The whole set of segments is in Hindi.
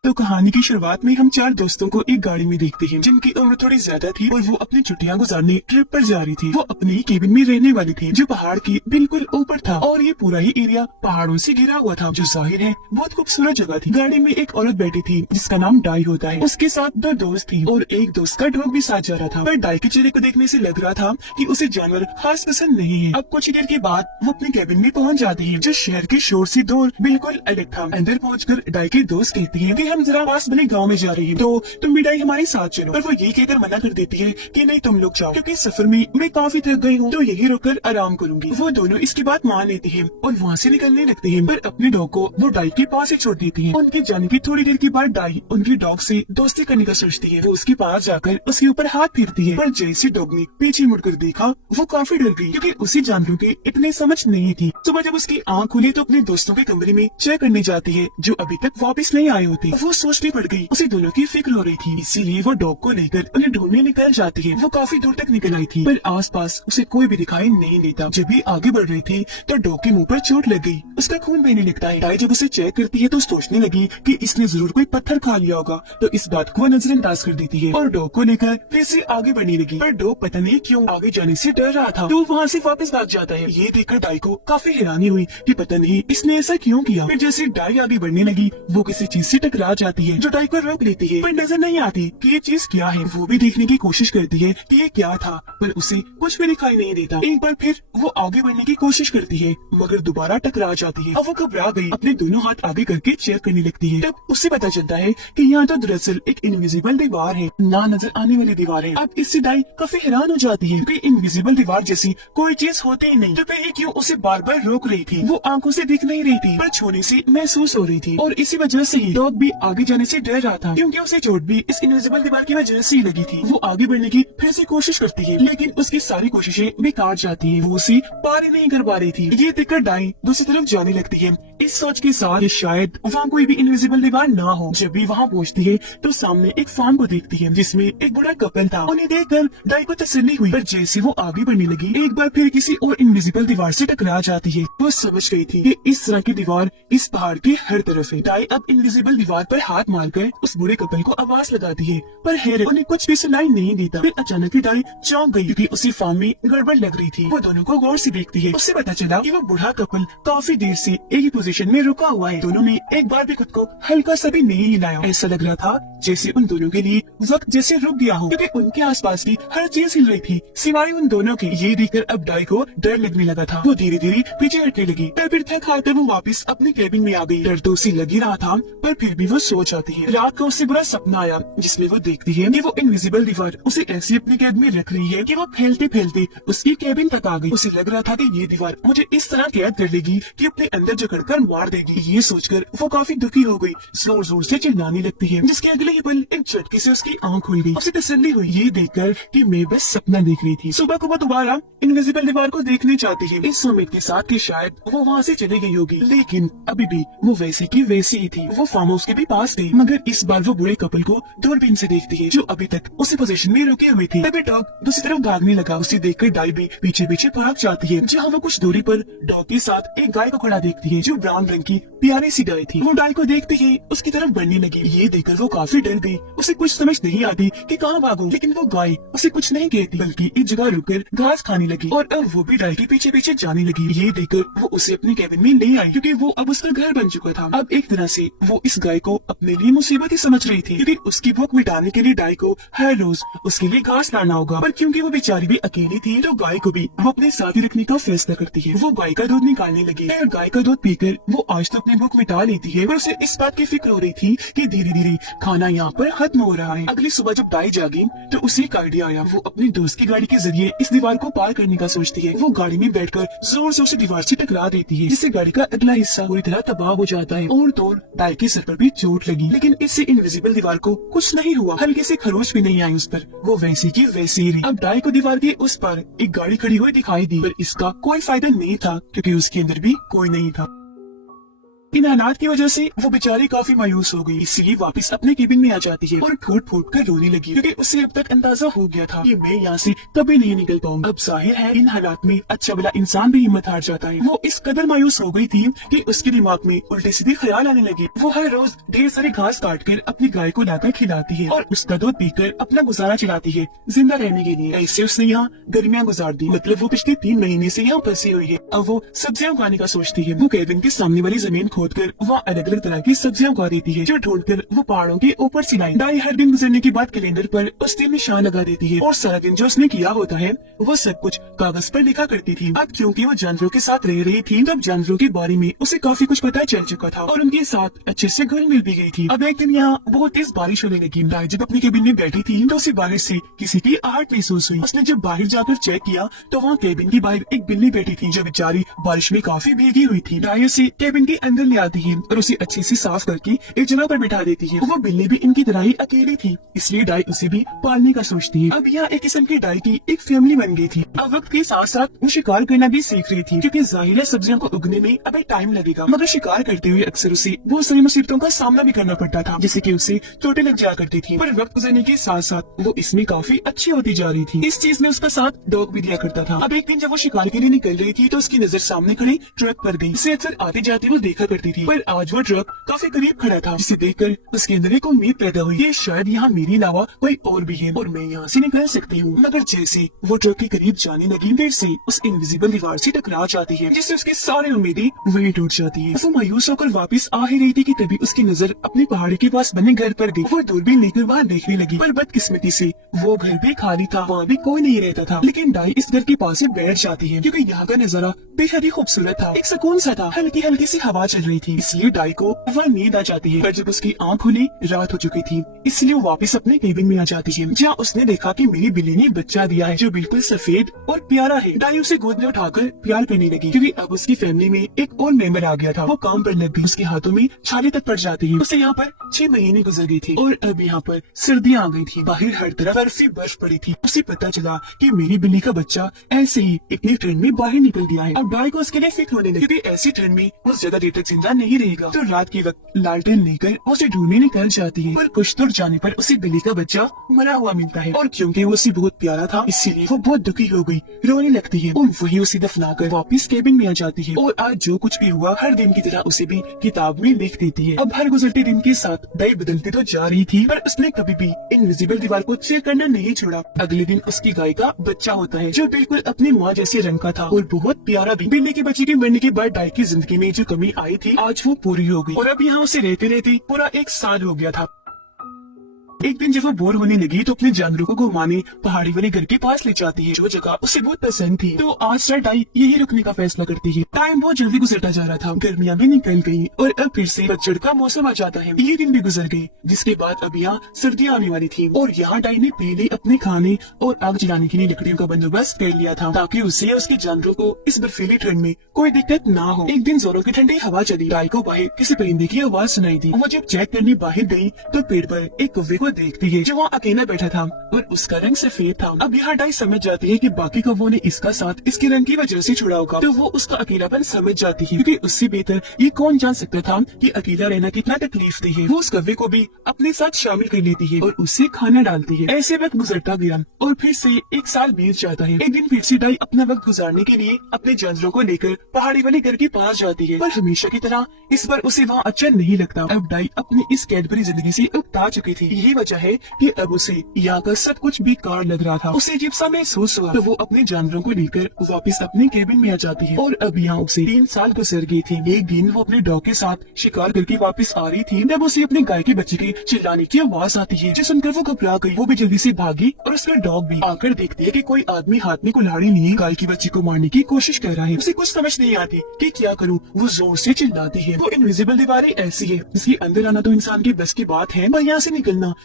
तो कहानी की शुरुआत में हम चार दोस्तों को एक गाड़ी में देखते हैं जिनकी उम्र थोड़ी ज्यादा थी और वो अपनी छुट्टियां गुजारने ट्रिप पर जा रही थी। वो अपनी ही केबिन में रहने वाली थी जो पहाड़ की बिल्कुल ऊपर था और ये पूरा ही एरिया पहाड़ों से घिरा हुआ था जो जाहिर है बहुत खूबसूरत जगह थी। गाड़ी में एक औरत बैठी थी जिसका नाम डाई होता है। उसके साथ दो दोस्त थी और एक दोस्त का डॉग भी साथ जा रहा था। पर डाई के चेहरे को देखने से लग रहा था कि उसे जानवर खास पसंद नहीं है। अब कुछ देर के बाद वो अपने केबिन में पहुंच जाती है जो शहर के शोर से दूर बिल्कुल अलग था। अंदर पहुंचकर डाई के दोस्त कहती है कि हम जरा पास बने गाँव में जा रही है तो तुम भी डाई हमारे साथ चलो। पर वो ये कहकर मना कर देती है कि नहीं तुम लोग जाओ क्योंकि सफर में मैं काफी थक गई हूँ तो यही रुककर आराम करूंगी। वो दोनों इसकी बात मान लेते हैं और वहाँ से निकलने लगते हैं। पर अपने डॉग को वो डाई के पास ही छोड़ देती है। उनके जाने की थोड़ी देर के बाद डाई उनकी डॉग से दोस्ती करने का सोचती है। वो उसके पास जाकर उसके ऊपर हाथ फेरती है पर जैसे डॉग ने पीछे मुड़कर देखा वो काफी डर गई क्योंकि उसे जानवरों की इतनी समझ नहीं थी। सुबह जब उसकी आँख खुली तो अपने दोस्तों के कमरे में चेक करने जाती है जो अभी तक वापस नहीं आए होते। वो सोच में पड़ गई। उसे दोनों की फिक्र हो रही थी इसीलिए वो डॉग को लेकर उन्हें ढूंढने निकल जाती है। वो काफी दूर तक निकल आई थी पर आसपास उसे कोई भी दिखाई नहीं देता। जब भी आगे बढ़ रही थी तो डॉग के मुंह पर चोट लग गई। उसका खून बहने लगता है। डाई जब उसे चेक करती है तो सोचने लगी कि इसने जरूर कोई पत्थर खा लिया होगा तो इस बात को नजरअंदाज कर देती है और डॉग को लेकर फिर से आगे बढ़ने लगी। पर डॉग पता नहीं क्यों आगे जाने से डर रहा था तो वहाँ से वापस भाग जाता है। ये देखकर डाई को काफी हैरानी हुई कि पता नहीं इसने ऐसा क्यों किया। फिर जैसे डाई आगे बढ़ने लगी वो किसी चीज से टकरा जाती है जो डाई को रोक लेती है पर नजर नहीं आती कि ये चीज क्या है। वो भी देखने की कोशिश करती है कि ये क्या था पर उसे कुछ भी दिखाई नहीं देता। एक बार फिर वो आगे बढ़ने की कोशिश करती है मगर दोबारा टकरा जाती है। अब वो घबरा गई अपने दोनों हाथ आगे करके चेक करने लगती है। तब उसे पता चलता है कि यहाँ तो दरअसल एक इनविजिबल दीवार है ना नजर आने वाली दीवार है। अब इससे डाई काफी हैरान हो जाती है कि इनविजिबल दीवार जैसी कोई चीज होती ही नहीं तो फिर ये क्यों उसे बार बार रोक रही थी। वो आंखों से दिख नहीं रही थी पर छूने से महसूस हो रही थी और इसी वजह से ही डॉग भी आगे जाने से डर रहा था क्योंकि उसे चोट भी इस इनविजिबल दीवार की वजह से ही लगी थी। वो आगे बढ़ने की फिर से कोशिश करती है लेकिन उसकी सारी कोशिशें बेकार जाती है। वो उसे पार ही नहीं कर पा रही थी। ये देखकर डाई दूसरी तरफ जाने लगती है इस सोच के साथ कि शायद वहाँ कोई भी इनविजिबल दीवार ना हो। जब भी वहाँ पहुँचती है तो सामने एक फार्म को देखती है जिसमें एक बड़ा कपल था। उन्हें देखकर डाई को तसल्ली हुई पर जैसे वो आगे बढ़ने लगी एक बार फिर किसी और इनविजिबल दीवार से टकरा जाती है। वो समझ गई थी कि इस तरह की दीवार इस पहाड़ के हर तरफ है। डाई अब इनविजिबल दीवार पर हाथ मारकर उस बूढ़े कपल को आवाज लगाती है पर हैरत उन्हें कुछ भी सुनाई नहीं देता। फिर अचानक ही डाई चौंक गई क्योंकि उसी फार्म में गड़बड़ लग रही थी। वो दोनों को गौर से देखती है। उससे पता चला कि वो बूढ़ा कपल काफी देर से एक ही पोजीशन में रुका हुआ है। दोनों ने एक बार भी खुद को हल्का सा भी नहीं हिलाया। ऐसा लग रहा था जैसे उन दोनों के लिए वक्त जैसे रुक गया हो क्योंकि उनके आसपास की हर चीज हिल रही थी सिवाय उन दोनों के। ये देखकर अब डाई को डर लगने लगा था। वो धीरे धीरे पीछे हटने लगी पर फिर थक हारकर वो वापस अपने केबिन में आ गई। डर तो उसे लग ही रहा था पर फिर भी वो सो जाती है। रात को उसे बुरा सपना आया जिसमें वो देखती है कि वो इनविजिबल दीवार उसे ऐसी अपने कैद में रख रही है कि वो फैलते फैलते उसकी केबिन तक आ गई। उसे लग रहा था कि ये दीवार मुझे इस तरह कैद कर लेगी कि अपने अंदर जकड़कर मार देगी। ये सोचकर वो काफी दुखी हो गई। जोर जोर से चिल्लाने लगती है जिसके अगले ही पल एक झटके से उसकी आंख खुल गई। उसे तसल्ली हुई ये देखकर कि मैं बस सपना देख रही थी। सुबह को वो दोबारा इनविजिबल दीवार को देखने चाहती है इस उम्मीद के साथ कि शायद वो वहाँ से चली गई होगी लेकिन अभी भी वो वैसी की वैसी ही थी। वो फार्म हाउस के भी पास थी मगर इस बार वो बूढ़े कपल को दूरबीन से देखती है जो अभी तक उसी पोजीशन में रुके हुए थे। तभी डॉग दूसरी तरफ भागने लगा। उसे देखकर डाई भी पीछे पीछे भाग जाती है जहाँ वो कुछ दूरी पर डॉग के साथ एक गाय को खड़ा देखती है जो ब्राउन रंग की प्यारी सी गाय थी। वो डाई को देखते ही उसकी तरफ बढ़ने लगी। ये देखकर वो काफी डर गई। उसे कुछ समझ नहीं आती कि कहाँ भागूं लेकिन वो गाय उसे कुछ नहीं कहती बल्कि एक जगह रुककर घास खाने लगी और अब वो भी डाई के पीछे पीछे जाने लगी। ये देखकर वो उसे अपने केबिन में ले आई क्योंकि वो अब उसका घर बन चुका था। अब एक तरह से वो इस गाय को अपने लिए मुसीबत ही समझ रही थी क्योंकि उसकी भूख मिटाने के लिए डाई को हर रोज उसके लिए घास लाना होगा। पर क्योंकि वो बेचारी भी अकेली थी तो गाय को भी वो अपने साथ ही रखने का फैसला करती है। वो गाय का दूध निकालने लगी और गाय का दूध पीकर वो आज तो अपनी भूख मिटा लेती है पर उसे इस बात की फिक्र हो रही थी कि धीरे धीरे खाना यहाँ पर खत्म हो रहा है। अगली सुबह जब डाई जागी तो उसे एक आइडिया आया। वो अपने दोस्त की गाड़ी के जरिए इस दीवार को पार करने का सोचती है। वो गाड़ी में बैठकर जोर जोर से दीवार से टकरा देती है जिससे गाड़ी का अगला हिस्सा पूरी तरह तबाह हो जाता है और तो डाई के सर पर भी चोट लगी लेकिन इससे इनविजिबल दीवार को कुछ नहीं हुआ। हल्के से खरोच भी नहीं आई उस पर। वो वैसे की वैसे ही रही। अब डाई को दीवार के उस पार एक गाड़ी खड़ी हुई दिखाई दी पर इसका कोई फायदा नहीं था क्योंकि उसके अंदर भी कोई नहीं था। इन हालात की वजह से वो बेचारी काफी मायूस हो गई, इसलिए वापस अपने केबिन में आ जाती है और फूट फूट कर रोने लगी, क्योंकि उसे अब तक अंदाजा हो गया था कि मैं यहाँ से कभी नहीं निकल पाऊंगा। अब जाहिर है इन हालात में अच्छा भला इंसान भी हिम्मत हार जाता है। वो इस कदर मायूस हो गई थी कि उसके दिमाग में उल्टे सीधे ख्याल आने लगे। वो हर रोज ढेर सारे घास काट कर अपनी गाय को लाकर खिलाती है और उसका दूध पीकर अपना गुजारा चलाती है जिंदा रहने के लिए। ऐसे उसने यहाँ गर्मियाँ गुजार दी, मतलब वो पिछले 3 महीने से यहाँ फंसी हुई है। अब वो सब्जियां उगाने का सोचती है। वो केबिन के सामने वाली जमीन खोद कर वहाँ अलग अलग तरह की सब्जियां उगा देती है, जो ढूंढ कर वो पहाड़ों के ऊपर से लाई। दाई हर दिन गुजरने के बाद कैलेंडर पर उस दिन निशान लगा देती है और सारा दिन जो उसने किया होता है वो सब कुछ कागज पर लिखा करती थी। अब क्योंकि वो जानवरों के साथ रह रही थी, तब जानवरों के बारे में उसे काफी कुछ पता चल चुका था और उनके साथ अच्छे से घुल मिल भी गई थी। अब एक दिन यहाँ बहुत तेज बारिश होने लगी। दाई जब अपनी केबिन में बैठी थी तो उसे बारिश से किसी की आहट महसूस हुई। उसने जब बाहर जाकर चेक किया तो वहाँ केबिन की बाहर एक बिल्ली बैठी थी, जो बेचारी बारिश में काफी भीगी हुई थी। दाई उसे केबिन के अंदर ले आती है और उसे अच्छे से साफ करके एक जगह पर बिठा देती है। वो बिल्ली भी इनकी तरह ही अकेली थी, इसलिए दाई उसे भी पालने का सोचती है। अब यहाँ एक किस्म की दाई की एक फैमिली बन गई थी। अब वक्त के साथ साथ वो शिकार करना भी सीख रही थी, क्योंकि जाहिर है सब्जियों को उगने में अभी टाइम लगेगा। मगर शिकार करते हुए अक्सर उसे बहुत सारी मुसीबतों का सामना भी करना पड़ता था, जैसे कि उसे चोटें लग जाया करती थी। पर वक्त गुजरने के साथ साथ वो इसमें काफी अच्छी होती जा रही थी। इस चीज में उसका साथ डॉग भी दिया करता था। अब एक दिन जब वो शिकार के लिए निकल रही थी तो उसकी नजर सामने खड़े ट्रक पर गई। उसे अक्सर आते जाते वो देखा करती थी, पर आज वो ट्रक काफी करीब खड़ा था, जिसे देखकर उसके अंदर एक उम्मीद पैदा हुई कि शायद यहाँ मेरे अलावा कोई और भी है और मैं यहाँ से निकल सकती हूँ। मगर जैसे वो ट्रक के करीब जाने लगी, फिर से उस इनविजिबल दीवार से टकरा जाती है, जिससे उसकी सारी उम्मीदें वहीं टूट जाती है। वो मायूस होकर वापस आ ही रही थी कि तभी उसकी नजर अपनी पहाड़ी के पास बने घर पर गई। वो दूरबीन लेकर वहाँ देखने लगी, पर बदकिस्मती से वो घर भी खाली था, वहाँ भी कोई नहीं रहता था। लेकिन दाई इस घर के पास से बैठ जाती है, क्योंकि यहाँ का नजारा बेहद ही खूबसूरत था। एक सुकून सा था, हल्की हल्की सी हवा चल रही थी, इसलिए दाई को वह नींद आ जाती है। पर जब उसकी आँख खुली रात हो चुकी थी, इसलिए वो वापस अपने केबिन में आ जाती है, जहाँ उसने देखा कि मेरी बिल्ली ने बच्चा दिया है, जो बिल्कुल सफेद और प्यारा है। दाई उसे गोद में उठाकर प्यार करने लगी, क्योंकि अब उसकी फैमिली में एक और मेंबर आ गया था। वो काम पर लग गई, उसके हाथों में छाले तक पड़ जाती है। उसे यहाँ पर 6 महीने गुजर गई थी और अब यहाँ पर सर्दियाँ आ गई थी। बाहर हर तरफ बर्फ ही बर्फ पड़ी थी। उसे पता चला कि मेरी बिल्ली का बच्चा ऐसे ही इतनी ठंड में बाहर निकल गया है। अब दाई को उसके लिए फिक्र होने लगी, क्योंकि ऐसी ठंड में वो ज्यादा देर तक जिंदा नहीं रहेगा। तो रात के वक्त लालटेन लेकर उसे ढूंढने निकल जाती है, पर कुछ दूर जाने पर उसे बिल्ली का बच्चा मरा हुआ मिलता है। और क्योंकि वो उसे बहुत प्यारा था, इसीलिए वो बहुत दुखी हो गई, रोने लगती है और वही उसे दफनाकर वापस केबिन में आ जाती है। और आज जो कुछ भी हुआ हर दिन की तरह उसे भी किताब में लिख देती है। अब हर गुजरते दिन के साथ दाई बदलती तो जा रही थी, पर उसने कभी भी इनविजिबल दीवार को चेक करना नहीं छोड़ा। अगले दिन उसकी गाय का बच्चा होता है, जो बिल्कुल अपनी माँ जैसे रंग का था और बहुत प्यारा भी। बिल्ली के बच्चे के मरने के बाद दाई की जिंदगी में जो कमी आई थी, आज वो पूरी हो गई और अब यहाँ उसे रहते रहते पूरा 1 साल हो गया था। एक दिन जब वो बोर होने लगी तो अपने जानवरों को घुमाने पहाड़ी वाले घर के पास ले जाती है, जो जगह उसे बहुत पसंद थी। तो आज रात दाई यही रुकने का फैसला करती है। टाइम बहुत जल्दी गुजरता जा रहा था, गर्मियाँ भी निकल गई और अब फिर से पतझड़ का मौसम आ जाता है। ये दिन भी गुजर गए, जिसके बाद अब यहाँ सर्दियाँ आने वाली थी और यहाँ दाई ने पहले अपने खाने और आग जलाने के लिए लकड़ियों का बंदोबस्त कर लिया था, ताकि उसे या उसके जानवरों को इस बर्फीली ठंड में कोई दिक्कत ना हो। एक दिन जोरों की ठंडी हवा चली, दाई को बाहर किसी परिंदे की आवाज सुनाई दी। वो जब चेक करने बाहर गई तो पेड़ पर एक कौवे को देखती है, जो अकेला बैठा था और उसका रंग सफेद था। अब यहाँ दाई समझ जाती है कि बाकी कौवों ने इसका साथ इसके रंग की वजह से छुड़ा होगा, तो वो उसका अकेलापन समझ जाती है, क्योंकि उससे बेहतर ये कौन जान सकता था कि अकेला रहना कितना तकलीफ दे है। वो उस कौवे को भी अपने साथ शामिल कर लेती है और उससे खाना डालती है। ऐसे वक्त गुजरता गया और फिर से 1 साल बीत जाता है। एक दिन फिर से दाई अपना वक्त गुजारने के लिए अपने जानवरों को लेकर पहाड़ी वाले घर के पास जाती है, पर हमेशा की तरह इस बार उसे वहाँ अच्छा नहीं लगता। अब दाई अपनी इस कैद भरी जिंदगी से उकता चुकी थी। यही वजह है कि अब उसे यहाँ का सब कुछ बेकार लग रहा था। उसे अजीब सा महसूस हुआ, तो वो अपने जानवरों को लेकर वापस अपने केबिन में आ जाती है और अब यहाँ उसे 3 साल गुजर गई थी। एक दिन वो अपने डॉग के साथ शिकार करके वापस आ रही थी, तब उसे अपने गाय के बच्चे के चिल्लाने की आवाज आती है, जो सुनकर वो घबरा गई। वो भी जल्दी से भागी और उसका डॉग भी आकर देखती है कि कोई आदमी हाथ में कुल्हाड़ी लिए गाय के बच्चे को मारने की कोशिश कर रहा है। उसे कुछ समझ नहीं आती कि क्या करूँ। वो जोर से चिल्लाती है। वो इनविजिबल दीवारें ऐसी है, इसके अंदर आना तो इंसान की बस की बात है, पर यहाँ से निकलना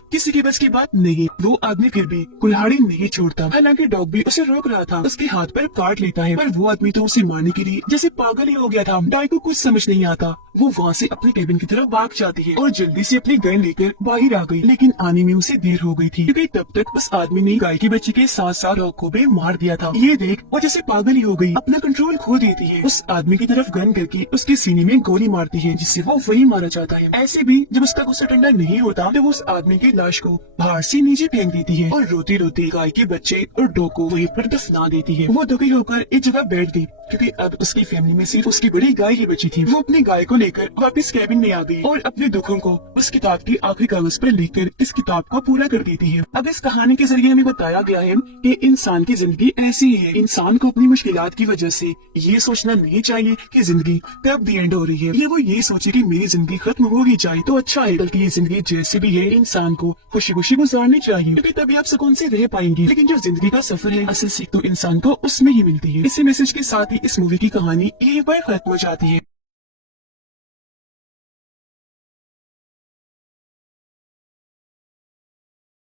किसी के बस की बात नहीं। वो आदमी फिर भी कुल्हाड़ी नहीं छोड़ता। हालांकि डॉग भी उसे रोक रहा था, उसके हाथ पर काट लेता है, पर वो आदमी तो उसे मारने के लिए जैसे पागल ही हो गया था। डाई को कुछ समझ नहीं आता। वो वहाँ से अपने केबिन की तरफ भाग जाती है और जल्दी से अपनी गन लेकर बाहर आ गई, लेकिन आने में उसे देर हो गई थी, क्योंकि तब तक उस आदमी ने गाय के बच्चे के साथ साथ डॉग को भी मार दिया था। ये देख वो जैसे पागल ही हो गई, अपना कंट्रोल खो देती है। उस आदमी की तरफ गन करके उसके सीने में गोली मारती है, जिससे वो वही मारा जाता है। ऐसे भी जब उसका गुस्सा ठंडा नहीं होता तो वो उस आदमी की लाश को बाहर से नीचे फेंक देती है और रोती रोती गाय के बच्चे और डॉग को वहीं पर दफना देती है। वो दुखी होकर एक जगह बैठ गई, क्योंकि अब उसकी फैमिली में सिर्फ उसकी बड़ी गाय ही बची थी। वो अपनी गाय को लेकर वापस कैबिन में आ गई और अपने दुखों को उस किताब के आखिरी कागज पर लिखकर इस किताब को पूरा कर देती है। अब इस कहानी के जरिए हमें बताया गया है कि इंसान की जिंदगी ऐसी है। इंसान को अपनी मुश्किलात की वजह से ये सोचना नहीं चाहिए कि जिंदगी कब दी एंड हो रही है, या वो ये सोचे कि मेरी जिंदगी खत्म होगी जाए तो अच्छा है, बल्कि ये जिंदगी जैसी भी है इंसान को खुशी खुशी गुजारनी चाहिए, क्योंकि तभी आप सुकून से रह पाएंगे। लेकिन जो जिंदगी का सफर है, असल सीख तो इंसान को उसमें ही मिलती है। इसी मैसेज के साथ ही इस मूवी की कहानी यहीं पर खत्म हो जाती है।